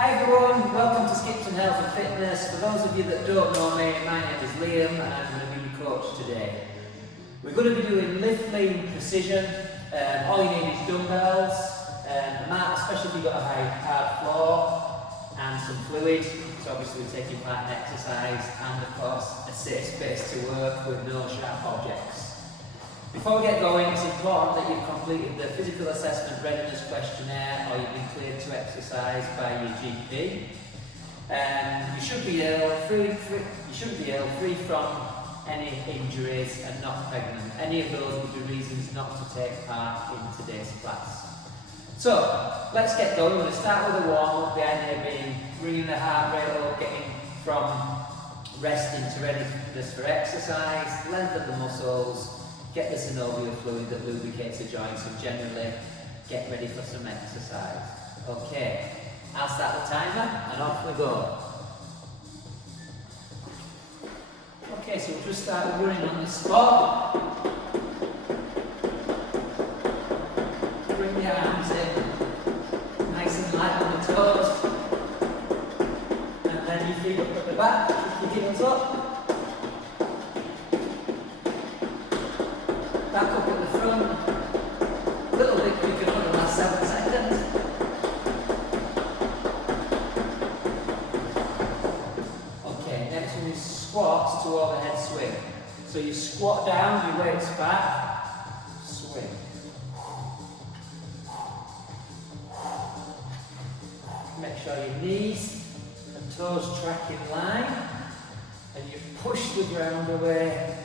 Hi everyone, welcome to Skipton Health and Fitness. For those of you that don't know me, my name is Liam and I'm going to be your coach today. We're going to be doing lift lean precision. All you need is dumbbells, a mat, especially if you've got a hard floor, and some fluid. So obviously we're taking part in exercise and of course a safe space to work with no sharp objects. Before we get going, it's important that you've completed the physical assessment readiness questionnaire or you've been cleared to exercise by your GP. You should be free from any injuries and not pregnant. Any of those would be reasons not to take part in today's class. So, let's get going. We're going to start with a warm-up, the idea being bringing the heart rate up, getting from resting to readiness for exercise, lengthen the muscles, get the synovial fluid that lubricates the joints, and generally get ready for some exercise. Okay, I'll start the timer and off we go. Okay, so we'll just start running on the spot. Bring the arms in, nice and light on the toes. And then your feet up at the back, kick your heels up. Back up at the front, a little bit quicker for the last 7 seconds. Okay, next one is squats to overhead swing. So you squat down, your weights back, swing. Make sure your knees and toes track in line, and you push the ground away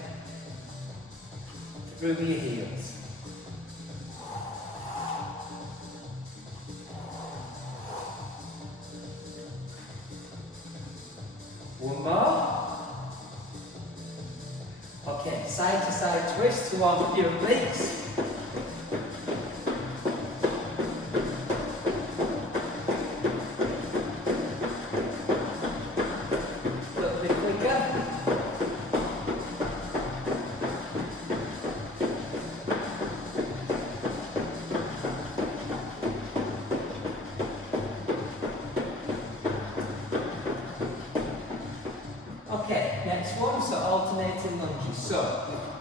through your heels. One more. Okay, side to side twist to warm up your obliques. A little bit quicker. Okay, next one, so alternating lunges. So,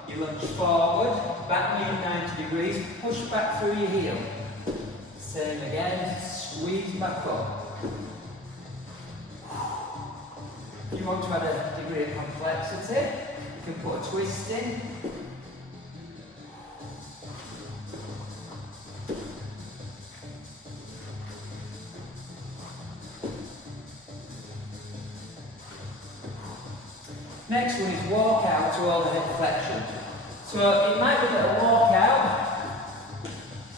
you lunge forward, back knee 90 degrees, push back through your heel. Same again, squeeze back up. If you want to add a degree of complexity, you can put a twist in. Next one is walk out to overhead flexion. So it might be that a walk out,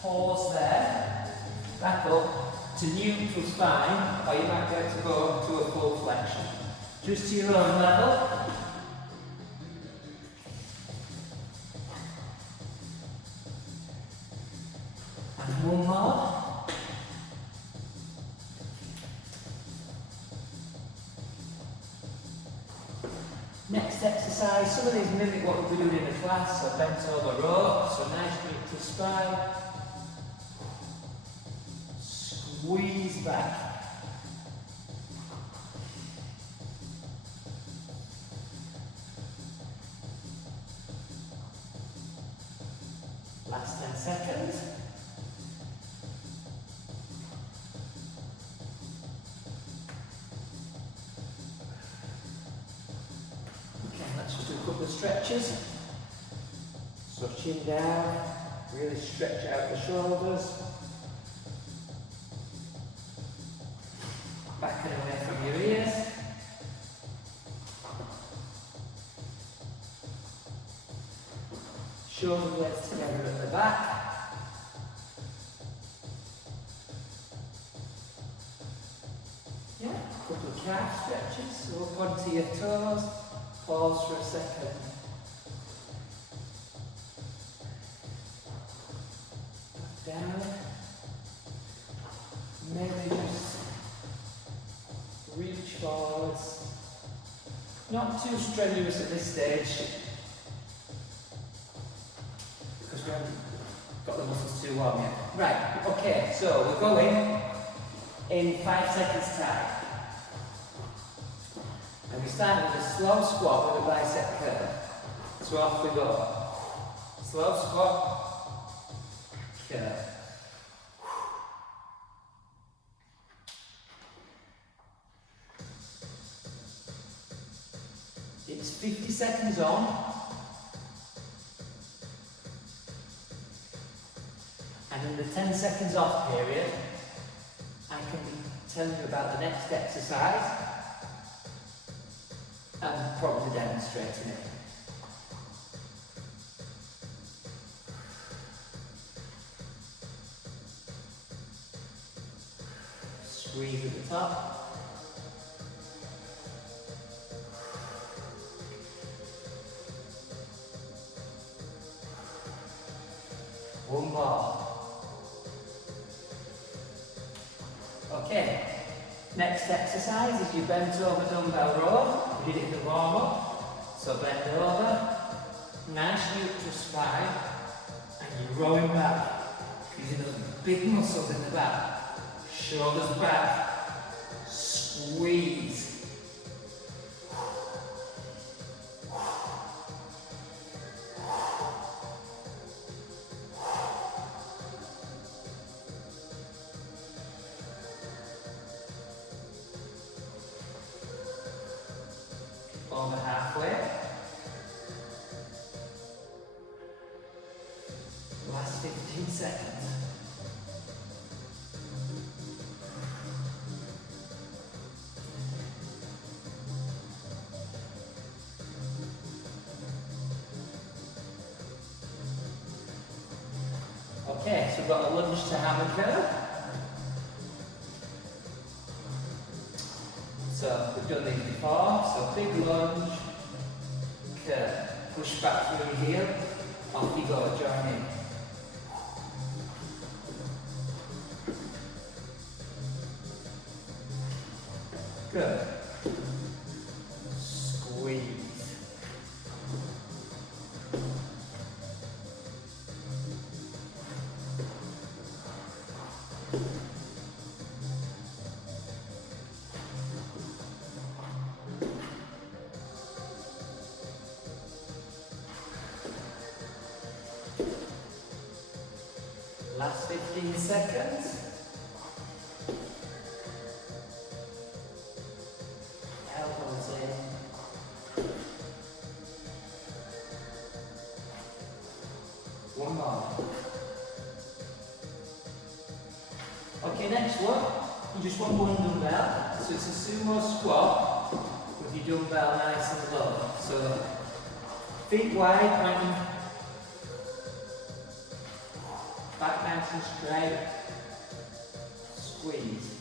pause there, back up to neutral spine, or you might be able to go to a full flexion. Just to your own level. And one more. Next exercise, some of these mimic what we'll be doing in the class, so bent over row, so nice neutral spine. Squeeze back. Last 10 seconds. Couple of stretches. So chin down, really stretch out the shoulders. Back and away from your ears. Shoulder blades together at the back. Yeah, a couple of calf stretches, so up onto your toes. Pause for a second. Down. Maybe just reach forwards. Not too strenuous at this stage, because we haven't got the muscles too warm yet. Right, okay, so we're going in 5 seconds time. And we start with a slow squat with a bicep curl. So off we go. Slow squat, curl. It's 50 seconds on. And in the 10 seconds off period, I can tell you about the next exercise and probably demonstrating it. Squeeze at the top. One more. Okay, next exercise is your bent over dumbbell row. We did it in the warm up. So bend over, nice neutral spine, and you're rowing back, using those big muscles in the back. Shoulders back, squeeze. Over halfway. Last 15 seconds. Okay, so we've got a lunge to hammer curl. So we've done these before, so big lunge, curl, push back through your heel, off you go, join in. Good. Squeeze. Last 15 seconds. Elbows in. One more. Okay, next one. You just want one dumbbell. So it's a sumo squat with your dumbbell nice and low. So feet wide, pointing back nice and straight. Squeeze.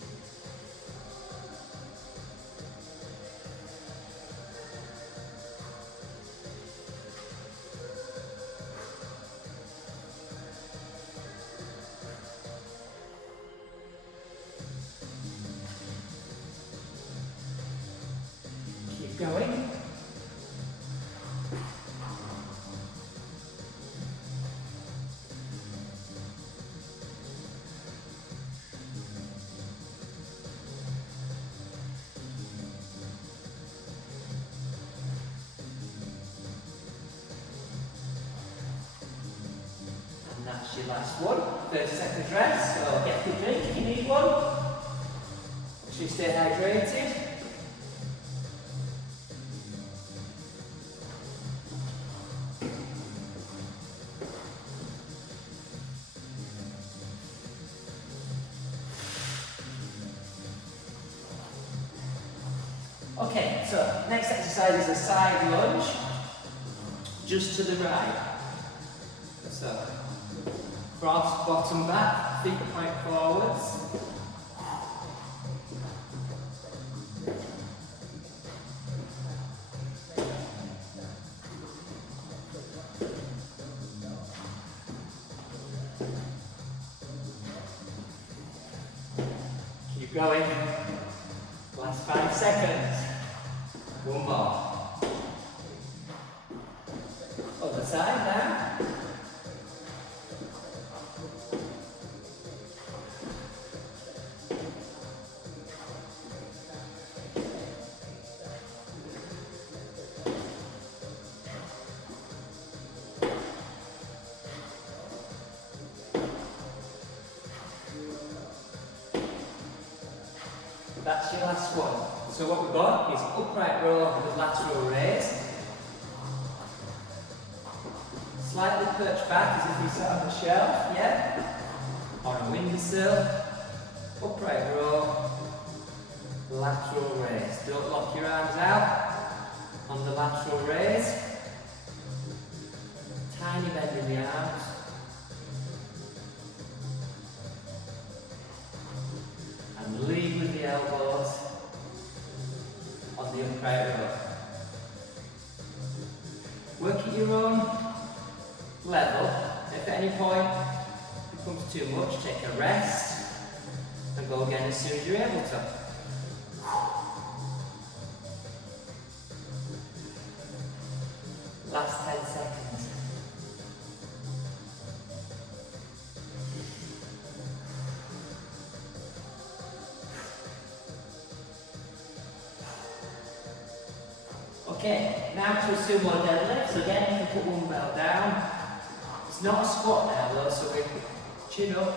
Keep going. That's your last one. 30 seconds rest, so get your drink if you need one. Make sure you stay hydrated. Okay, so next exercise is a side lunge, just to the right. So cross, bottom back, feet point forwards. Keep going. Last 5 seconds. One more. Other side now. That's your last one. So what we've got is upright row with lateral raise. Slightly perch back as if you sat on the shelf, yeah? On a windowsill. Upright row, lateral raise. Don't lock your arms out on the lateral raise. Tiny bend in the arms. And lead with the elbows on the upright row. Work at your own level. If at any point it becomes too much, take a rest and go again as soon as you're able to. Last 10 seconds. Okay, now to a sumo deadlift. So again, you can put one bell down. It's not a squat now though, so we chin up,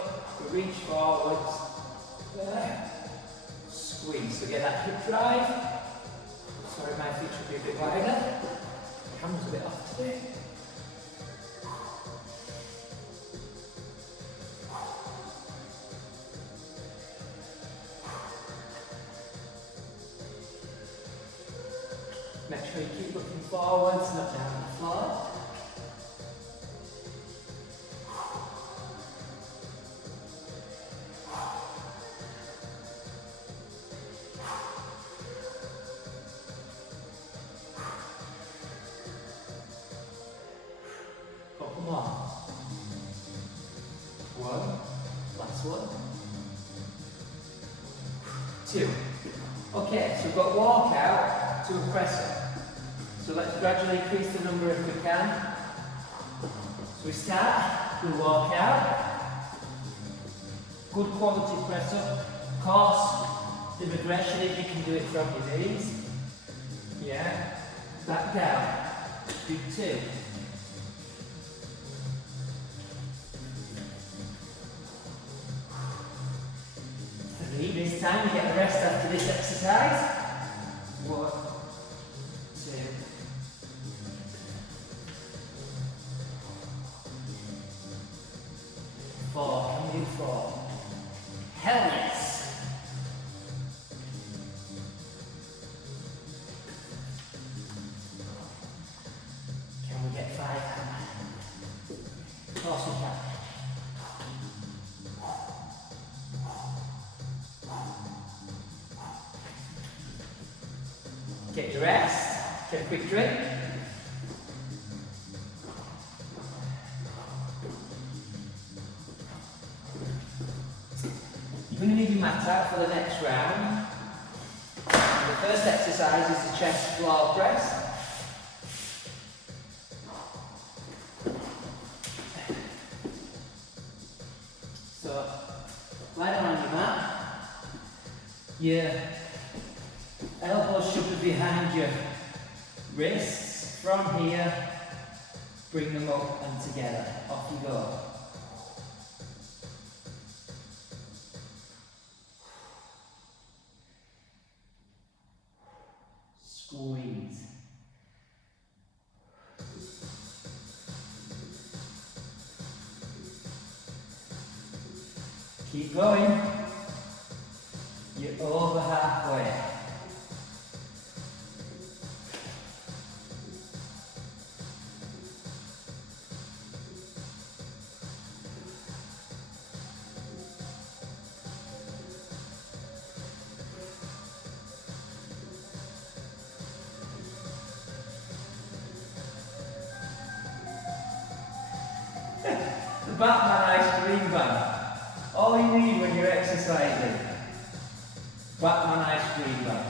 we reach forwards, there, squeeze. So get that hip drive. Sorry, my feet should be a bit wider. Camera's a bit off today. Make sure you keep looking forwards, not down on the floor. Couple more. One, last one. Two. Okay, so we've got walk out to a presser. So let's gradually increase the number if we can. So we start, we walk out. Good quality press up. Of course, the regression is you can do it from your knees. Yeah. Back down. Do two. Three. This time you get a rest after this exercise. 1, 2. 4, can we do 4? Hell yes! Can we get 5? Of course we can. Get your rest, take a quick drink. You're going to need your mat out for the next round. The first exercise is the chest floor press. So, lie down on your mat. Your elbows should be behind your wrists. From here, bring them up and together. Off you go. Squeeze. Keep going. You're over halfway. The Batman ice cream van. All you need when you're exercising. Batman ice cream van.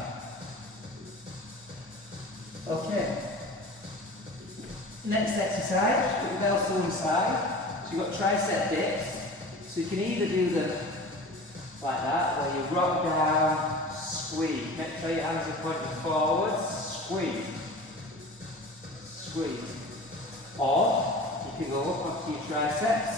Okay. Next exercise, put your bells to one side. So you've got tricep dips. So you can either do them like that, where you rock down, squeeze. Make sure your hands are pointing forwards, squeeze. Squeeze. Or you can go up onto your triceps.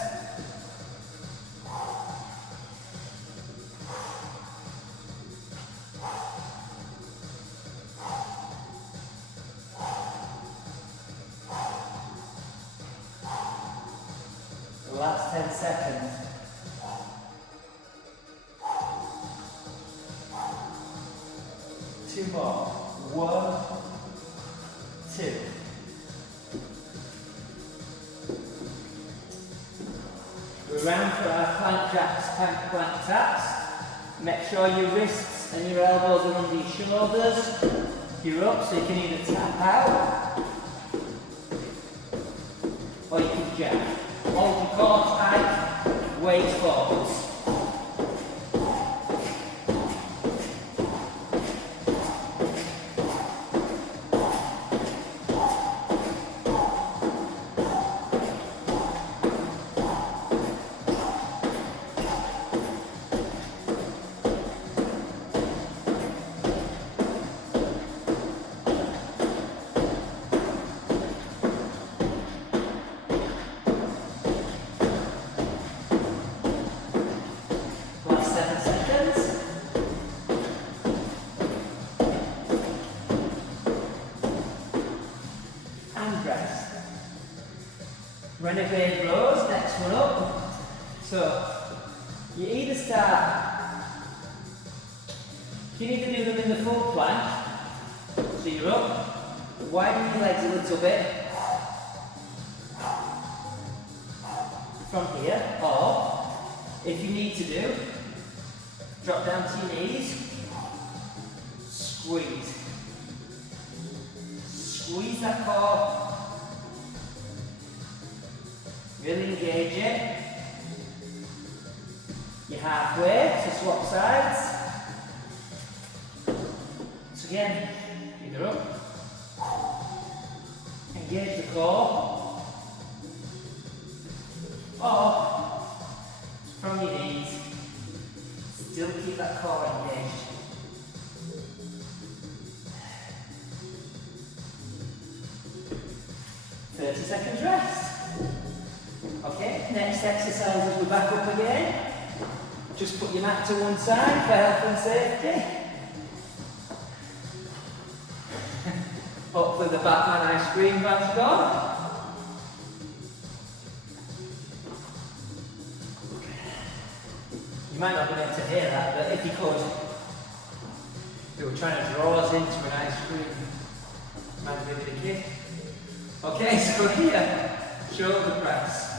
seconds. Two more. 1, 2. We're round for our plank jacks, plank taps. Make sure your wrists and your elbows are under your shoulders. You're up, so you can either tap out or you can jack. Hold your core tight, weight forwards. Renegade rows, next one up. So, you either start, you can either do them in the full plank, so you're up, widen your legs a little bit from here, or if you need to do, drop down to your knees, squeeze. Squeeze that core. Really engage it. You're halfway, so swap sides. So again, either up, engage the core, or from your knees, still keep that core engaged. Seconds rest. Okay, next exercise is we're back up again. Just put your mat to one side for health and safety. Hopefully the Batman ice cream van's gone. You might not be able to hear that, but if you could, they were trying to draw us into an ice cream. Might be a bit of kick. Okay, so here, shoulder press.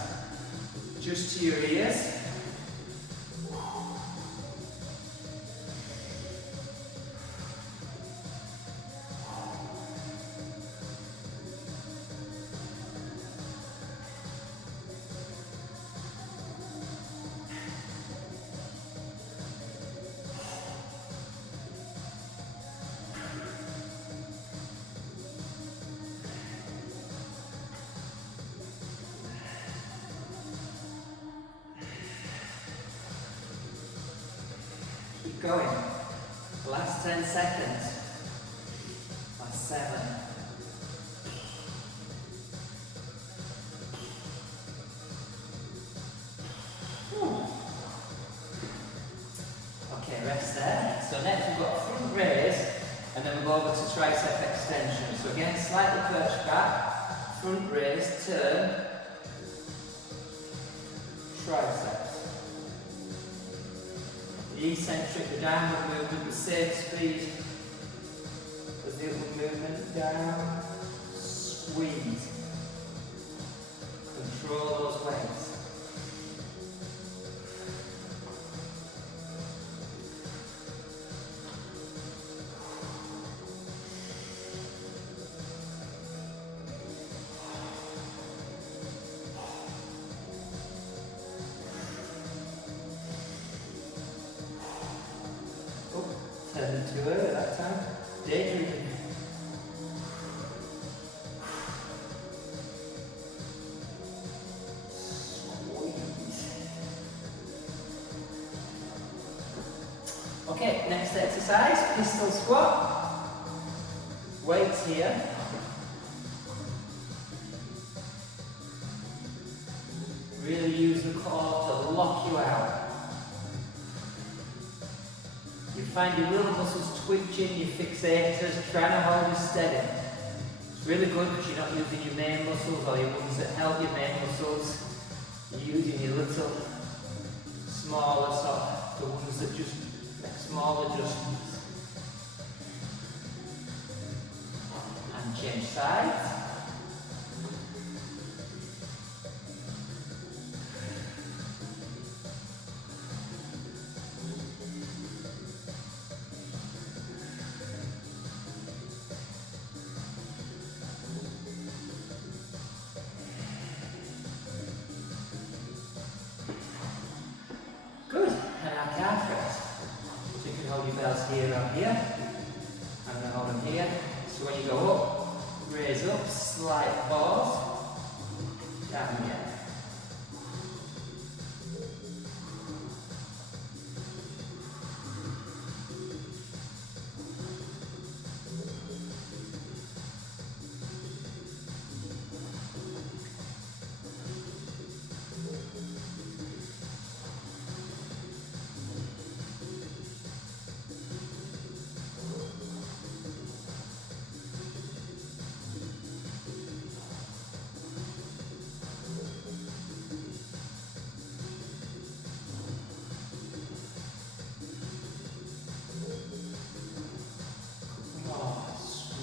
Just to your ears. Going. Last 10 seconds. Last 7. Okay, rest there. So next we've got front raise, and then we go over to tricep extension. So again, slightly perched back, front raise, turn, triceps. The eccentric, the downward movement, the same speed as the upward movement, down, squeeze, control those legs. Turning too early that time. Daydreaming. Squeeze. Okay, next exercise, pistol squat. Weights here. Really use the core to lock you out. You find your little muscles twitching, your fixators, trying to hold you steady. It's really good because you're not using your main muscles or your ones that help your main muscles. Using your little smaller sort, the ones that just make small adjustments. And change sides. Good, and our calf rest. So you can hold your belts here and here. I'm going to hold them here. So when you go up, raise up, slight pause, down here.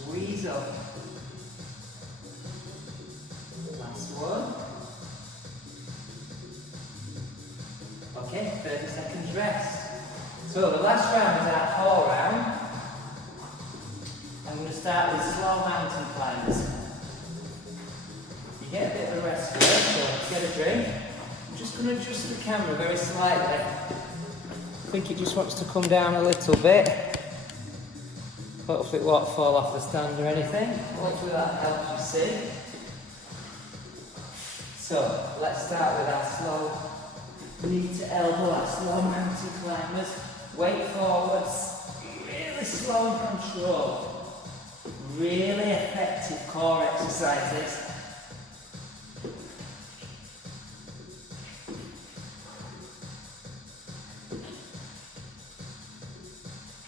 Squeeze up. Last one. Okay, 30 seconds rest. So the last round is our core round. I'm going to start with slow mountain climbers. You get a bit of a rest first, so get a drink. I'm just going to adjust the camera very slightly. I think it just wants to come down a little bit. Hopefully it won't fall off the stand or anything. Hopefully that helps you see. So, let's start with our slow knee to elbow, our slow mountain climbers. Weight forwards, really slow and controlled. Really effective core exercises.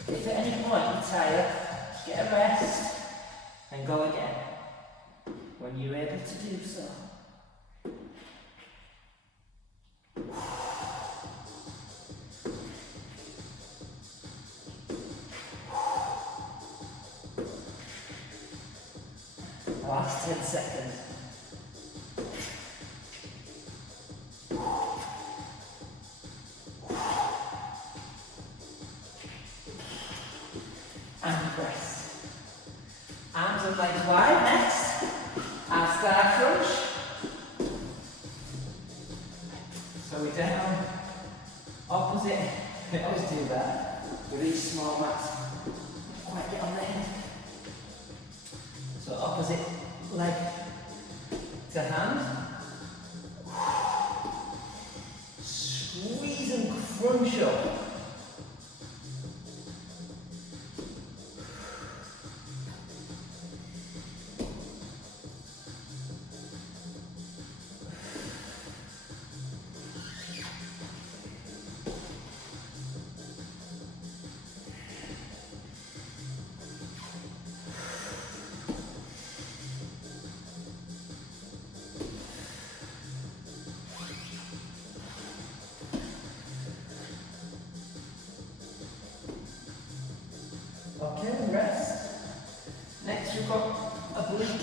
If at any point you're tired, just get a rest and go again when you're able to do so. Last 10 seconds. And press. Arms and legs wide. Next, our star crunch. So we're down, opposite. I always do that with these small mats. Quite get on the head. So opposite leg to hand. Squeeze and crunch up. Okay, rest. Next we've got a blink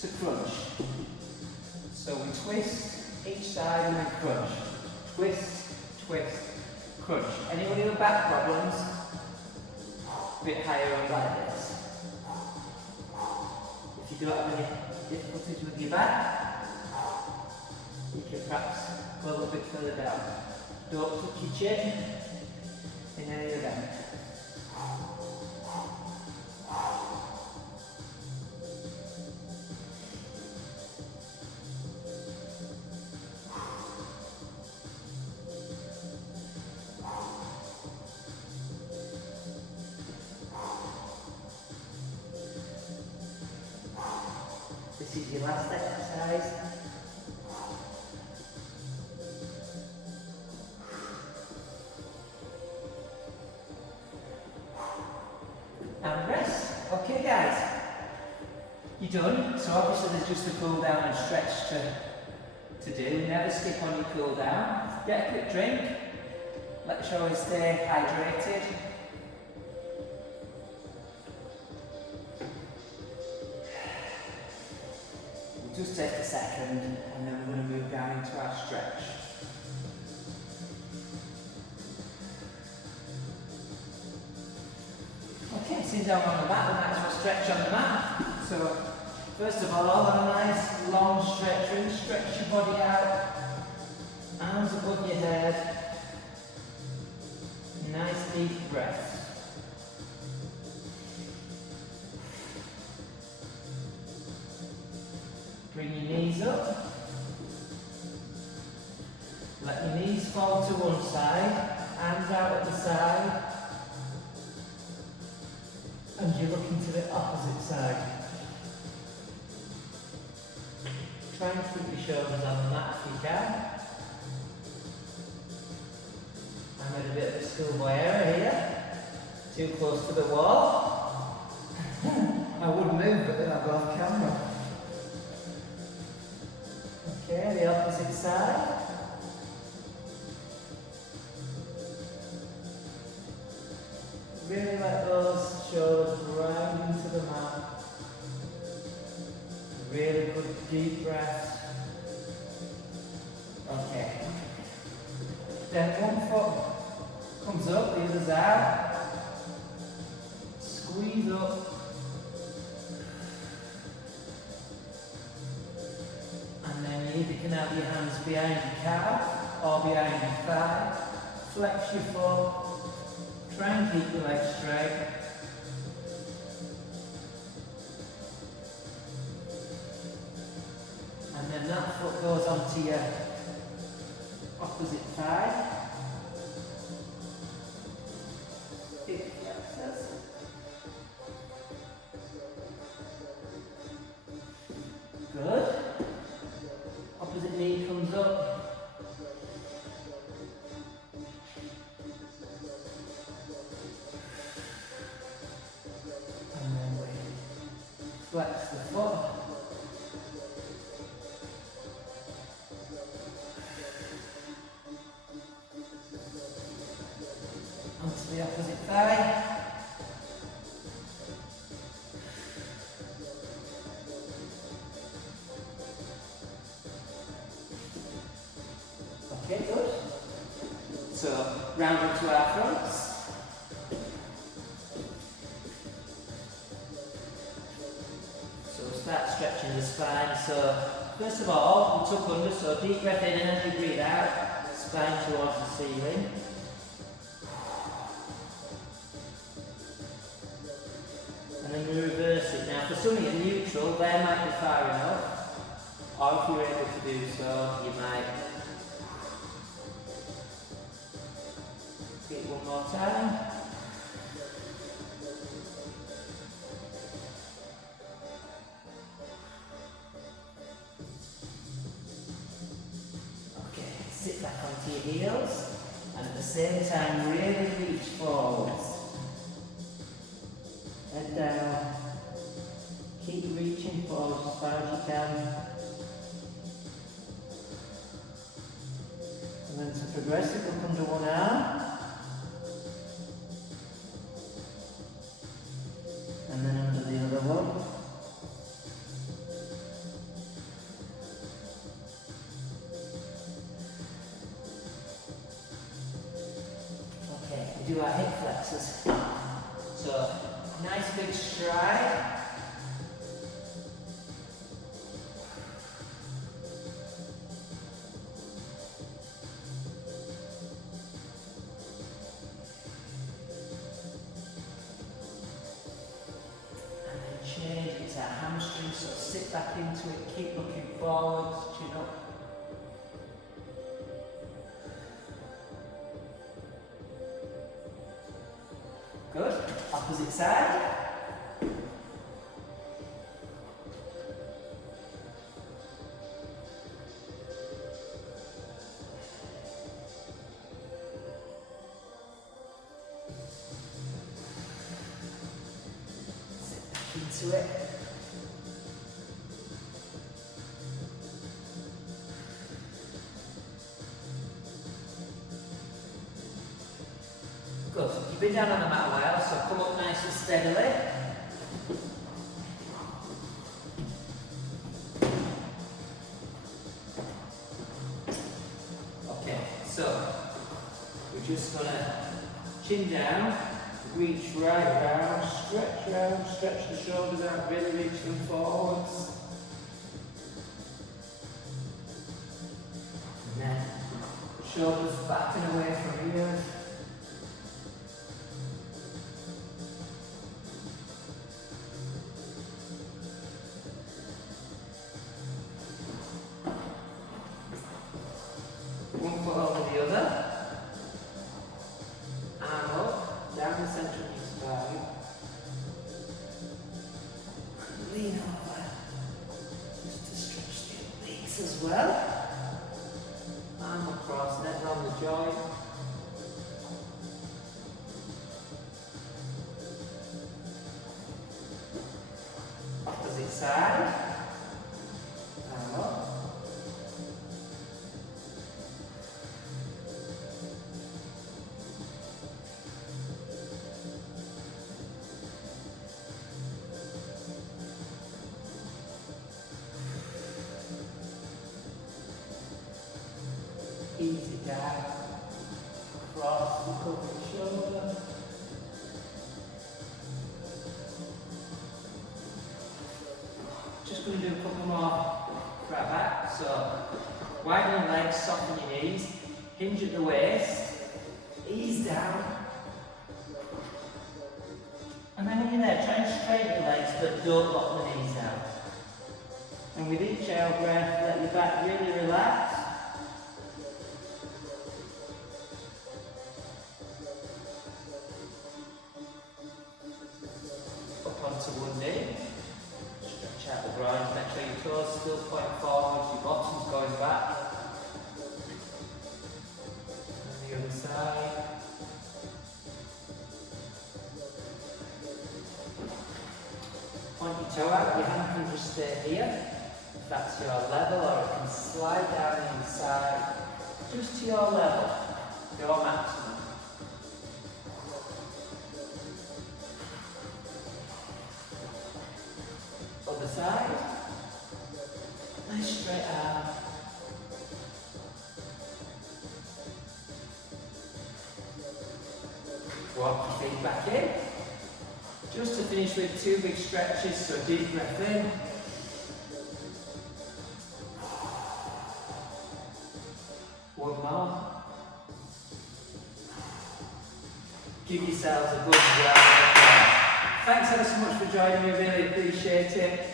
to crunch. So we twist each side and then crunch. Twist, twist, crunch. Anybody with back problems? A bit higher on like this. If you don't have any difficulties with your back, you can perhaps go a little bit further down. Don't tuck your chin in any event. This is your last exercise. And rest. Okay guys, you're done. So obviously there's just a cool down and stretch to do. Never skip on your cool down. Get a quick drink. Make sure you stay hydrated. We'll just take a second and then we're going to move down into our stretch. Okay, sit down on the mat, we might as well stretch on the mat. So, first of all, have a nice long stretch in, stretch your body out, arms above your head, nice deep breaths. Bring your knees up, let your knees fall to one side, arms out at the side, and you're looking to the opposite side. Try and keep your shoulders on the mat if you can. I made a bit of a schoolboy error here. Too close to the wall. I would move, but then I'd go off camera. Okay, the opposite side. Really let those shoulders grind into the mat. Really good deep breaths. Okay. Then one foot comes up, the other's out. Squeeze up. And then you either can have your hands behind your calf or behind your thigh. Flex your foot. Try and keep your legs straight. And then that foot goes onto your opposite thigh. Hip flexors. Good. Opposite knee comes up. And then we flex the foot. Onto the opposite thigh. Okay, good. So, round onto our fronts. So start stretching the spine. So, first of all, we tuck under, so deep breath in, and as you breathe out, spine towards the ceiling. And then we reverse it. Now, for some of you neutral, there might be far enough. Or if you're able to do so, you might get one more time. Okay, sit back onto your heels, and at the same time, really reach forwards. Head down. Keep reaching forward as far as you can. And then to progressive up under one arm. And then under the other one. Okay, we do our hip flexors. So, nice big stride. And then change it to a hamstring, so sit back into it, keep looking forwards, chin up. Good. Opposite side. Sit back into it. down on the mat well, so come up nice and steadily. Okay, so we're just going to chin down, reach right round, stretch the shoulders out, really reach them forwards. And then shoulders back and away from ears. One foot over the other. Arm up, down the centre of your spine. Lean over, just to stretch the obliques as well. Arm across, neck on the joint. Opposite side. Arm up. Easy down, cross, look over the shoulder. Just going to do a couple more right back. So, widen your legs, soften your knees, hinge at the waist, ease down. And then when you're there, try and straighten your legs, but don't lock the knees out. And with each out breath, let your back really relax. Onto one knee, stretch out the groin, make sure your toes still point forwards, your bottom's going back. And the other side. Point your toe out, your hand can just stay here, if that's your level, or it can slide down the inside, just to your level, your maximum. Other side. Nice straight arm. Walk your feet back in. Just to finish with 2 big stretches, so deep breath in. One more. Give yourselves a good round of applause. Thanks ever so much for joining me, really appreciate it.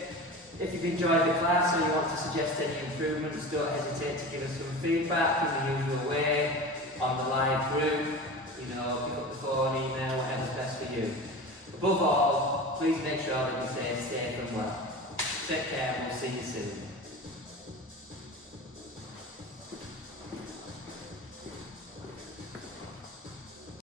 If you've enjoyed the class or you want to suggest any improvements, don't hesitate to give us some feedback in the usual way, on the live group, pick up the phone, email, whatever's best for you. Above all, please make sure that you stay safe and well. Take care and we'll see you soon.